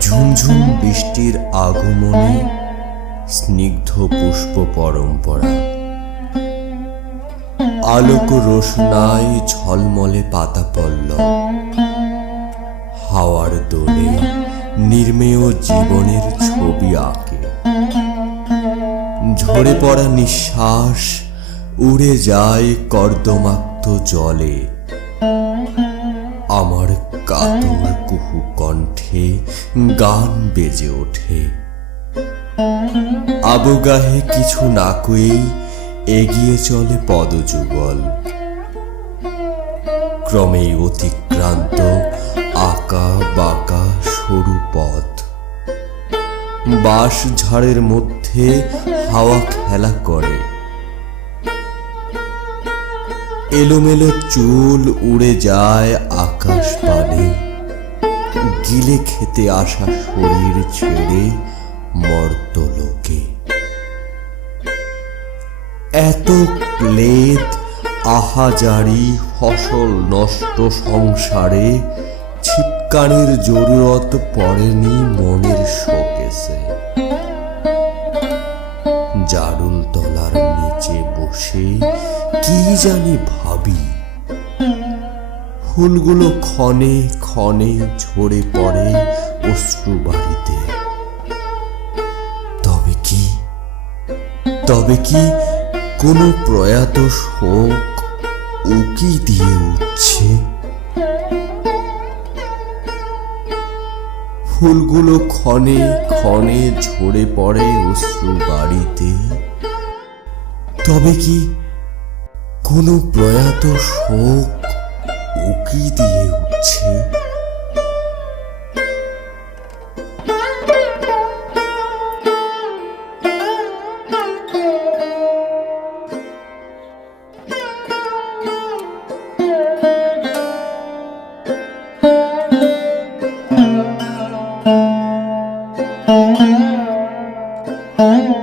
ঝুমঝুম বৃষ্টির আগমনে স্নিগ্ধ পুষ্প পরম্পরা। আলোক রোশনায় ঝলমলে পাতা পল্লব হাওয়ার দোলে নির্মেয় জীবনের ছবি আঁকে। ঝরে পড়া নিঃশ্বাস, উড়ে যায় কর্দমাক্ত জলে। আমার কাতর কুহু কণ্ঠে গান বেজে ওঠে। আবগাহে কিছু না কয়েই এগিয়ে চলে পদযুগল। ক্রমেই অতিক্রান্ত আঁকা বাঁকা সরু পথ। বাঁশ ঝাড়ের মধ্যে হাওয়া খেলা করে। এলোমেলো চুল উড়ে যায় আকাশ পানে। গিলে খেতে আসা শরীর ছেড়ে মর্তলোকে এত প্লেত আহাজারি, ফসল নষ্ট সংসারে ছিটকানির জরুরত পড়েনি মনের শোকেসে। জারুল তলার নিচে বসে, কি জানি ভাবি। ফুলগুলো ক্ষণে ক্ষণে ঝরে পড়ে অশ্রু বাড়িতে তবে কি? তবে কি কোনো প্রয়াত শোক উকি দিয়ে উঠছে? ফুলগুলো ক্ষণে ক্ষণে ঝরে পড়ে অশ্রু বাড়িতে। তবে কি কোনো প্রয়াত শোক উকি দিয়ে উঠছে? Oh